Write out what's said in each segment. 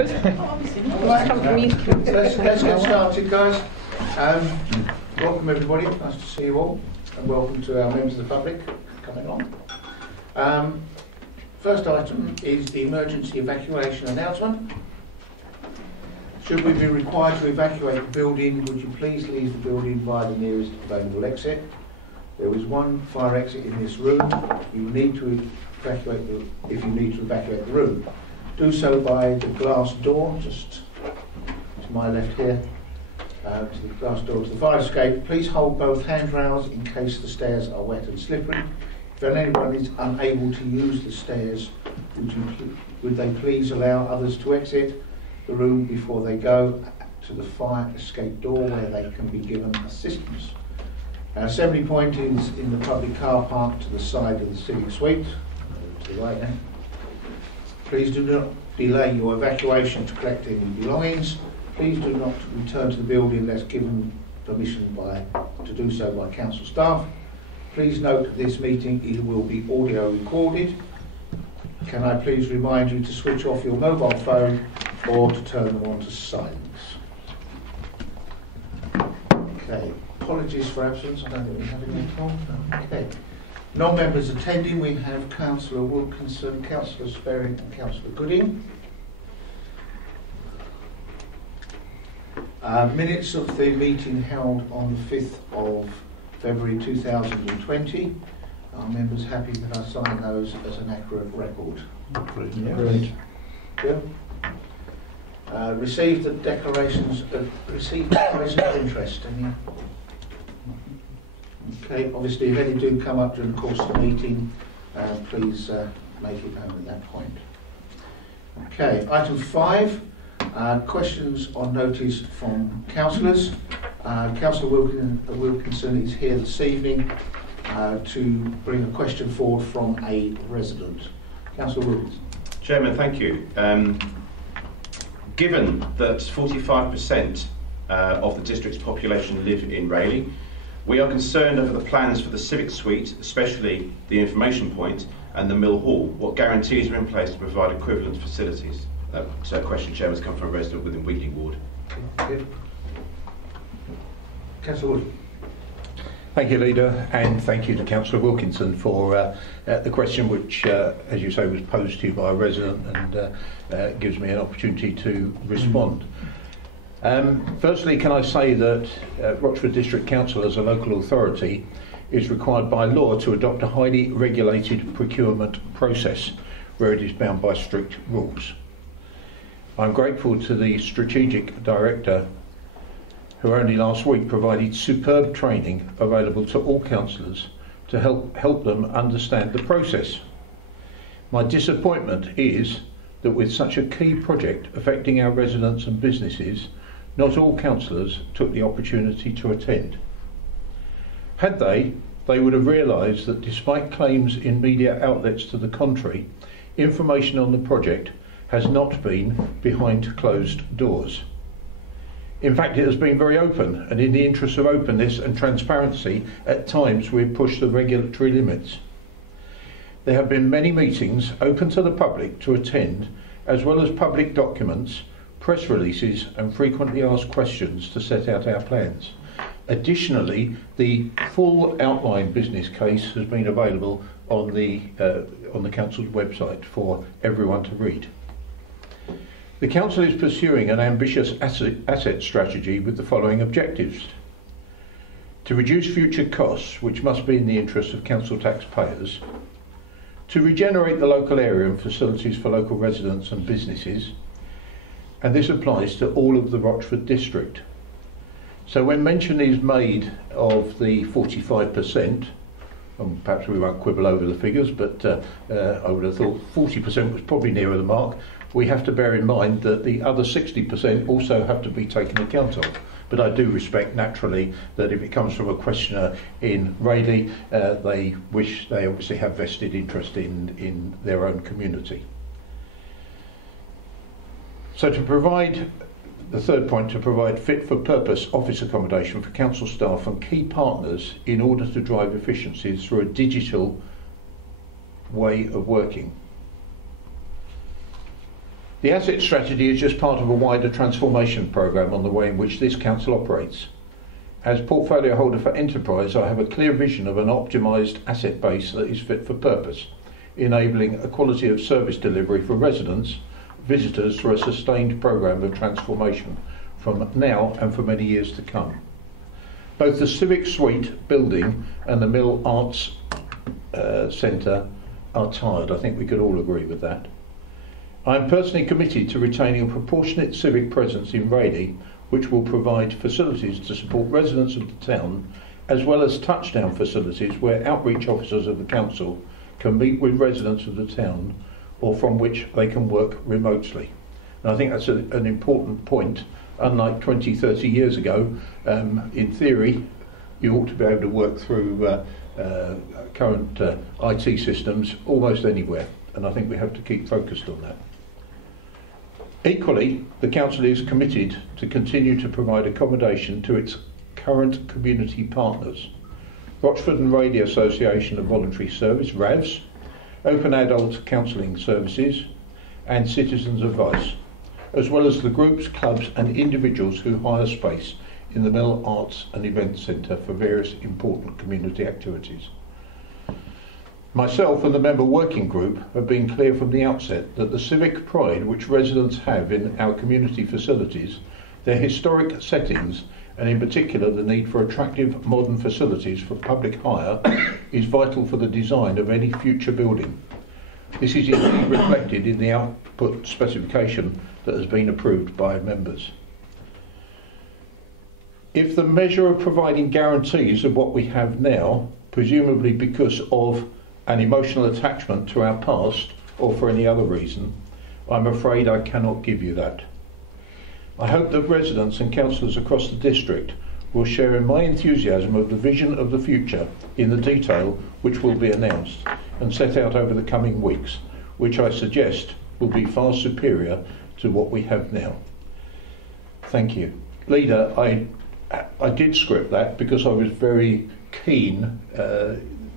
Let's get started, guys. Welcome everybody, nice to see you all, and welcome to our members of the public coming on. First item is the emergency evacuation announcement. Should we be required to evacuate the building, would you please leave the building via the nearest available exit? There is one fire exit in this room. You will need to evacuate if you need to evacuate the room. Do so by the glass door, just to my left here, to the glass door to the fire escape. Please hold both handrails in case the stairs are wet and slippery. If anyone is unable to use the stairs, would they please allow others to exit the room before they go to the fire escape door where they can be given assistance. Our assembly point is in the public car park to the side of the civic suite, to the right now. Please do not delay your evacuation to collect any belongings. Please do not return to the building unless given permission to do so by council staff. Please note that this meeting will be audio recorded. Can I please remind you to switch off your mobile phone or to turn them on to silence. Okay, apologies for absence, I don't think we have any at all. Okay. Non-members attending, we have Councillor Wilkinson, Councillor Sperry and Councillor Gooding. Minutes of the meeting held on the 5th of February 2020. Are members happy that I sign those as an accurate record? Great. Yeah. Received the declarations of interest. Any? Okay, obviously if any do come up during the course of the meeting, please make it known at that point. Okay, item 5, questions on notice from councillors. Councillor Wilkinson is here this evening to bring a question forward from a resident. Councillor Wilkinson. Chairman, thank you. Given that 45% of the district's population live in Rayleigh, we are concerned over the plans for the civic suite, especially the information point and the mill hall. What guarantees are in place to provide equivalent facilities? So a question, Chairman, has come from a resident within Wheatley Ward. Okay. Councillor Wood. Thank you, Leader, and thank you to Councillor Wilkinson for the question which, as you say, was posed to you by a resident and gives me an opportunity to respond. Firstly, can I say that Rochford District Council as a local authority is required by law to adopt a highly regulated procurement process where it is bound by strict rules. I'm grateful to the Strategic Director who only last week provided superb training available to all councillors to help them understand the process. My disappointment is that with such a key project affecting our residents and businesses, not all councillors took the opportunity to attend. Had they would have realised that despite claims in media outlets to the contrary, information on the project has not been behind closed doors. In fact, it has been very open, and in the interest of openness and transparency, at times we've pushed the regulatory limits. There have been many meetings open to the public to attend, as well as public documents, press releases and frequently asked questions to set out our plans. Additionally, the full outline business case has been available on the council's website for everyone to read. The council is pursuing an ambitious asset strategy with the following objectives: to reduce future costs, which must be in the interest of council taxpayers, to regenerate the local area and facilities for local residents and businesses, and this applies to all of the Rochford district. So when mention is made of the 45%, and perhaps we won't quibble over the figures, but I would have thought 40% was probably nearer the mark. We have to bear in mind that the other 60% also have to be taken account of. But I do respect naturally that if it comes from a questioner in Rayleigh, they obviously have vested interest in their own community. So to provide, the third point, to provide fit for purpose office accommodation for council staff and key partners in order to drive efficiencies through a digital way of working. The asset strategy is just part of a wider transformation programme on the way in which this council operates. As portfolio holder for Enterprise, I have a clear vision of an optimised asset base that is fit for purpose, enabling a quality of service delivery for residents, visitors through a sustained programme of transformation from now and for many years to come. Both the Civic Suite building and the Mill Arts Centre are tired. I think we could all agree with that. I am personally committed to retaining a proportionate civic presence in Rayleigh, which will provide facilities to support residents of the town, as well as touchdown facilities where outreach officers of the council can meet with residents of the town or from which they can work remotely. And I think that's an important point. Unlike 20, 30 years ago, in theory, you ought to be able to work through current IT systems almost anywhere, and I think we have to keep focused on that. Equally, the council is committed to continue to provide accommodation to its current community partners, Rochford and Rayleigh Association of Voluntary Service, RAVS, Open Adult Counselling Services and Citizens Advice, as well as the groups, clubs and individuals who hire space in the Mill Arts and Events Centre for various important community activities. Myself and the member working group have been clear from the outset that the civic pride which residents have in our community facilities, their historic settings, and in particular the need for attractive modern facilities for public hire is vital for the design of any future building. This is indeed reflected in the output specification that has been approved by members. If the measure of providing guarantees of what we have now, presumably because of an emotional attachment to our past or for any other reason, I'm afraid I cannot give you that. I hope that residents and councillors across the district will share in my enthusiasm of the vision of the future in the detail which will be announced and set out over the coming weeks, which I suggest will be far superior to what we have now. Thank you. Leader, I did script that because I was very keen.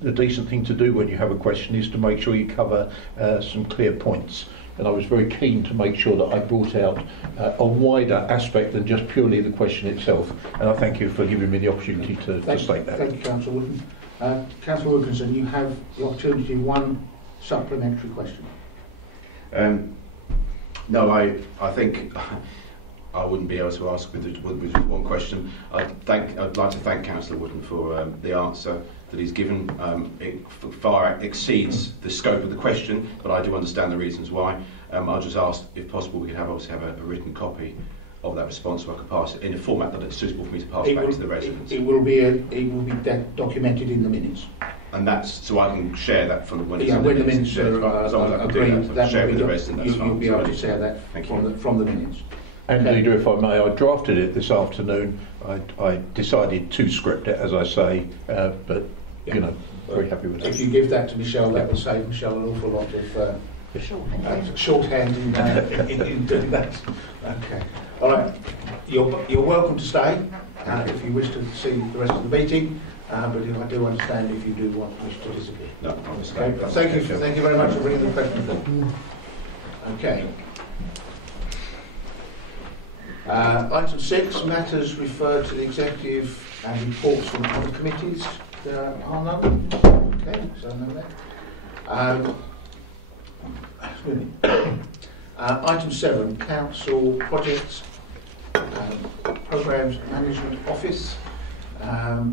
The decent thing to do when you have a question is to make sure you cover some clear points. And I was very keen to make sure that I brought out a wider aspect than just purely the question itself. And I thank you for giving me the opportunity to state that. Thank you, Councillor Wootton. Councillor Wilkinson, you have the opportunity of one supplementary question. No, I think I wouldn't be able to ask with just one question. I'd like to thank Councillor Wootton for the answer that he's given. It far exceeds the scope of the question, but I do understand the reasons why. I'll just ask, if possible, we could have a written copy of that response so I could pass it in a format that is suitable for me to pass back to the residents. It will be documented in the minutes. And that's so I can share that from when it's when the minutes are as long as I can do that, share with the residents. You'll be able to share that from the minutes. And Leader, if I may, I drafted it this afternoon. I decided to script it, as I say, but you know, very happy with that. If you give that to Michelle, that will save Michelle an awful lot of shorthand in doing that. Okay. All right. You're welcome to stay if you wish to see the rest of the meeting. But I do understand if you do wish to disappear. No, okay. Thank you very much for bringing the question forward. Okay. Item 6, matters referred to the executive and reports from other committees. There are none. Okay, so none there. Item 7, Council Projects, Programmes Management Office.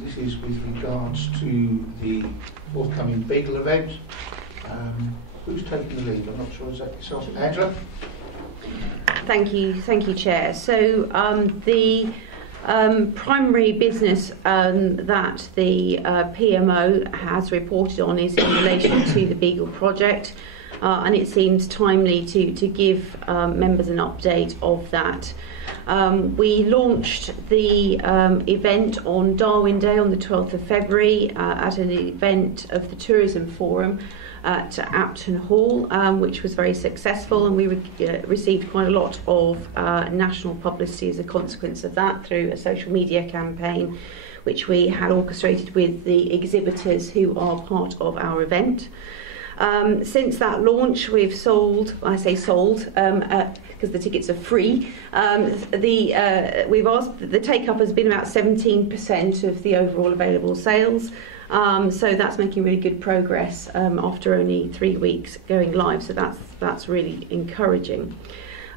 This is with regards to the forthcoming Beagle event. Who's taking the lead? I'm not sure. Is that yourself, Angela? Thank you, Chair. So the primary business that the PMO has reported on is in relation to the Beagle project, and it seems timely to give members an update of that. We launched the event on Darwin Day on the 12th of February at an event of the Tourism Forum at Apton Hall, which was very successful, and we received quite a lot of national publicity as a consequence of that through a social media campaign which we had orchestrated with the exhibitors who are part of our event. Since that launch, we've sold, I say sold, because the tickets are free. We've asked, the take-up has been about 17% of the overall available sales. So that's making really good progress after only 3 weeks going live. So that's really encouraging.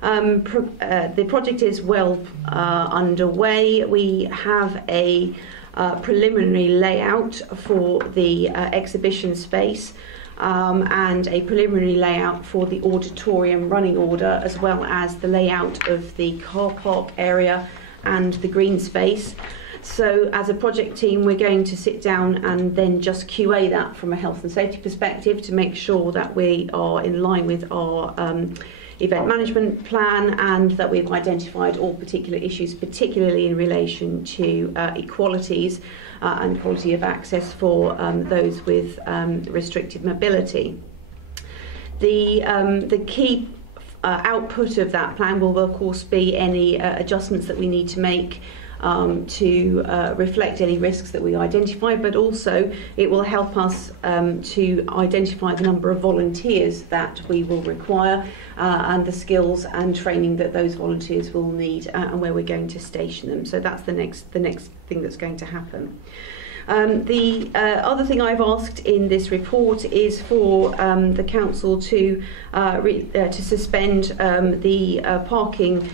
The project is well underway. We have a preliminary layout for the exhibition space. And a preliminary layout for the auditorium running order, as well as the layout of the car park area and the green space. So as a project team, we're going to sit down and then just QA that from a health and safety perspective to make sure that we are in line with our event management plan, and that we've identified all particular issues, particularly in relation to equalities and quality of access for those with restricted mobility. The key output of that plan will of course be any adjustments that we need to make to reflect any risks that we identify, but also it will help us to identify the number of volunteers that we will require and the skills and training that those volunteers will need and where we're going to station them. So that's the next thing that's going to happen. The other thing I've asked in this report is for the council to suspend the parking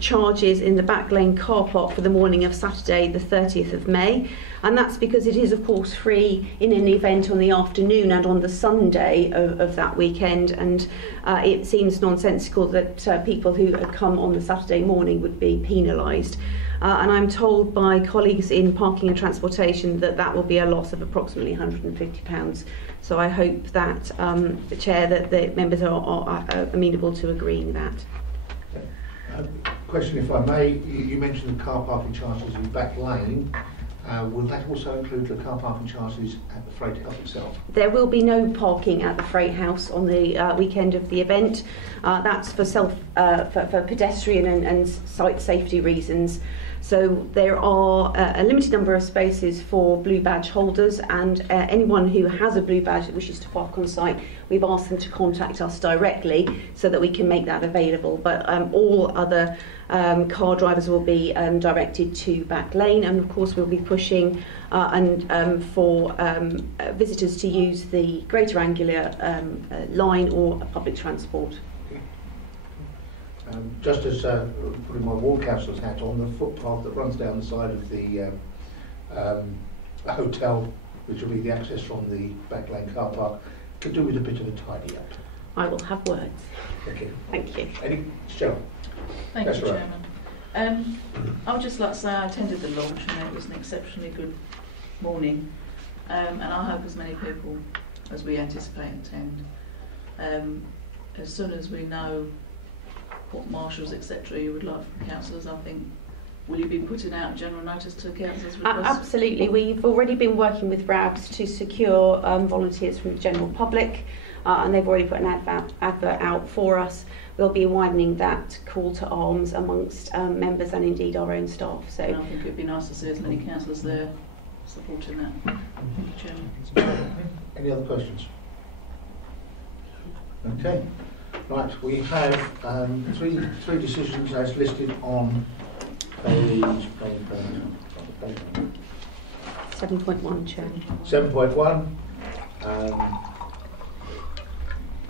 charges in the back lane car park for the morning of Saturday the 30th of May, and that's because it is of course free in an event on the afternoon and on the Sunday of that weekend, and it seems nonsensical that people who had come on the Saturday morning would be penalised. And I'm told by colleagues in parking and transportation that that will be a loss of approximately £150. So I hope that, the Chair, that the members are amenable to agreeing that. Question, if I may, you mentioned the car parking charges in back lane. Will that also include the car parking charges at the Freight House itself? There will be no parking at the Freight House on the weekend of the event. That's for for pedestrian and site safety reasons. So there are a limited number of spaces for blue badge holders, and anyone who has a blue badge that wishes to park on site, we've asked them to contact us directly so that we can make that available. But all other car drivers will be directed to back lane, and of course we'll be pushing for visitors to use the Greater Anglia line or public transport. Just as putting my ward councillor's hat on, the footpath that runs down the side of the hotel, which will be the access from the back lane car park, could do with a bit of a tidy up. I will have words. Thank you. Thank you. Any, Cheryl? Thank you, Chairman. I would just like to say I attended the launch and it was an exceptionally good morning, and I hope as many people as we anticipate attend. As soon as we know what marshals, etc., you would like from councillors, I think, will you be putting out general notice to councillors? Absolutely. We've already been working with RABS to secure volunteers from the general public, and they've already put an advert out for us. We'll be widening that call to arms amongst members and indeed our own staff. So and I think it would be nice to see as many councillors there supporting that. Thank you, Chairman. Any other questions? Okay. Right, we have three decisions as listed on page 7.1, Chair. 7.1.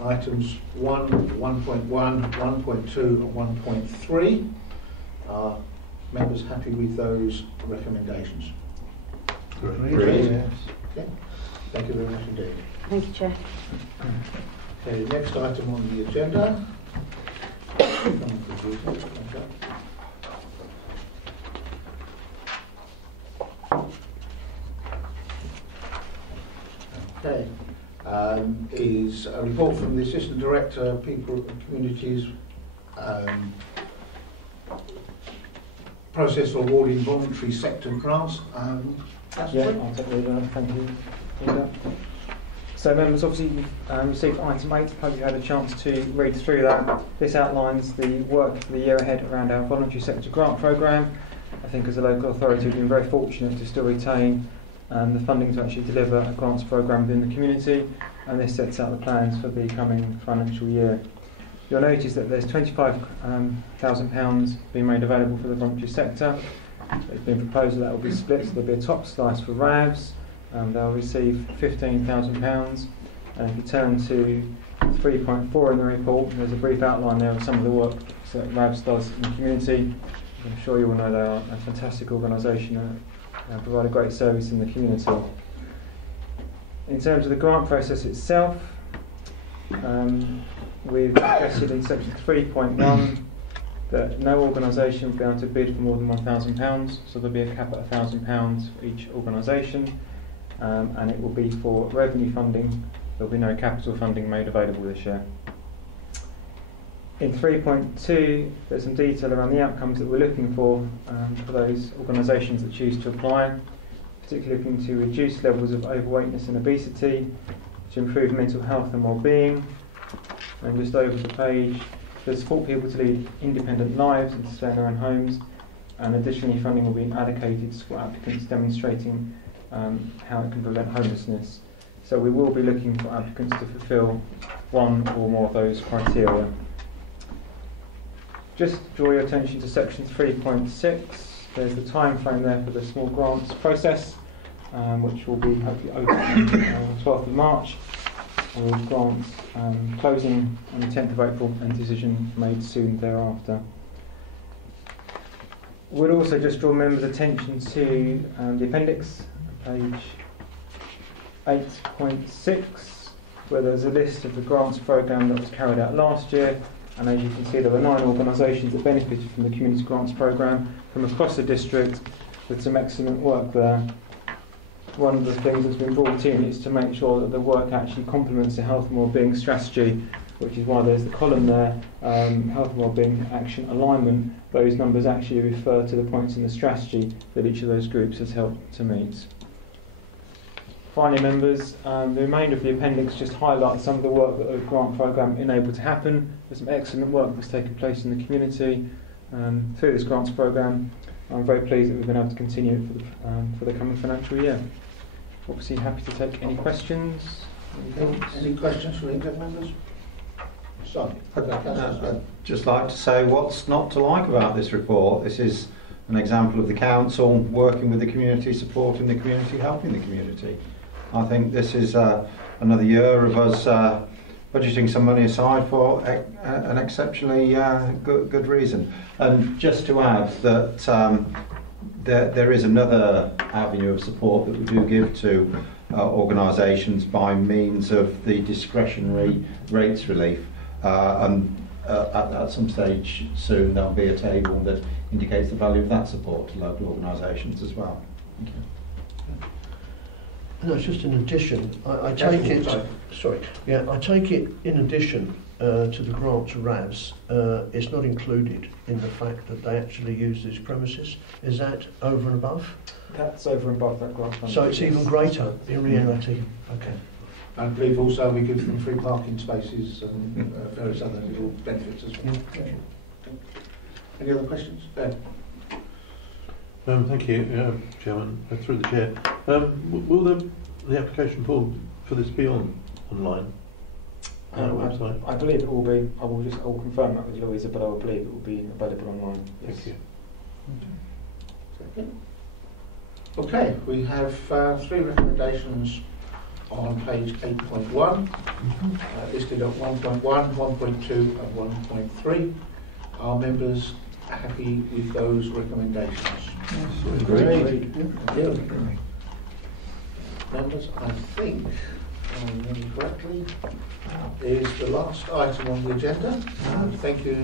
Items 1, 1.1, 1.2 and 1.3. Are members happy with those recommendations? Agreed. Yes. Okay. Thank you very much indeed. Thank you, Chair. Okay, next item on the agenda. Okay, is a report from the Assistant Director, People and Communities, process for awarding voluntary sector grants. Yeah, I'll take the lead on. Thank you. So members, obviously you've received item 8, hope you had a chance to read through that. This outlines the work for the year ahead around our voluntary sector grant programme. I think as a local authority we've been very fortunate to still retain the funding to actually deliver a grants programme within the community, and this sets out the plans for the coming financial year. You'll notice that there's £25,000 being made available for the voluntary sector. It's been proposed that will be split, so there'll be a top slice for RAVs, they'll receive £15,000, and if you turn to 3.4 in the report, there's a brief outline there of some of the work that RAVs does in the community. I'm sure you all know they are a fantastic organisation and provide a great service in the community. In terms of the grant process itself, we've suggested in section 3.1 that no organisation will be able to bid for more than £1,000, so there'll be a cap at £1,000 for each organisation, and it will be for revenue funding. There'll be no capital funding made available this year. In 3.2, there's some detail around the outcomes that we're looking for those organisations that choose to apply, particularly looking to reduce levels of overweightness and obesity, to improve mental health and well-being, and just over the page, to support people to lead independent lives and to stay in their own homes, and additionally funding will be allocated to support applicants demonstrating how it can prevent homelessness. So we will be looking for applicants to fulfil one or more of those criteria. Just draw your attention to section 3.6. There's the time frame there for the small grants process, which will be hopefully open on the 12th of March, with grants closing on the 10th of April and decision made soon thereafter. We'll also just draw members' attention to the appendix, page 8.6, where there's a list of the grants programme that was carried out last year, and as you can see there were 9 organisations that benefited from the community grants programme from across the district, with some excellent work there. One of the things that's been brought in is to make sure that the work actually complements the health and wellbeing strategy, which is why there's the column there, health and wellbeing action alignment. Those numbers actually refer to the points in the strategy that each of those groups has helped to meet. Finally, members, the remainder of the appendix just highlights some of the work that the grant programme enabled to happen. There's some excellent work that's taken place in the community through this grants programme. I'm very pleased that we've been able to continue it for the coming financial year. Obviously happy to take any questions. Any questions from any members? Sorry. I'd just like to say what's not to like about this report. This is an example of the council working with the community, supporting the community, helping the community. I think this is another year of us budgeting some money aside for an exceptionally good reason. And just to add that there is another avenue of support that we do give to organisations by means of the discretionary rates relief. And at some stage soon there'll be a table that indicates the value of that support to local organisations as well. Thank you. No, it's just in addition. I take it. Sorry. Yeah, I take it in addition to the grant to RAVs. It's not included in the fact that they actually use these premises. Is that over and above? That's over and above that grant funding. So it's even greater in reality. Okay. I believe also we give them free parking spaces and various other little benefits as well. Okay. Any other questions? Ben? Thank you, Chairman, through the Chair. Will the application form for this be online on the website? I believe it will be. I will confirm that with Louisa, but I will believe it will be available online. Yes. Thank you. Okay, we have 3 recommendations on page 8.1, listed at 1.1, 1.2 and 1.3. Are members happy with those recommendations? Yes, agreed. Yeah. Members, I think, if I remember correctly, is the last item on the agenda. Thank you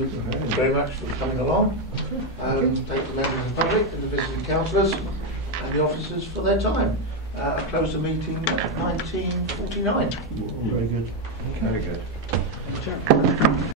very much for coming along. Thank the members of the public and the visiting councillors and the officers for their time. I close the meeting at 19:49. Very good. Very good.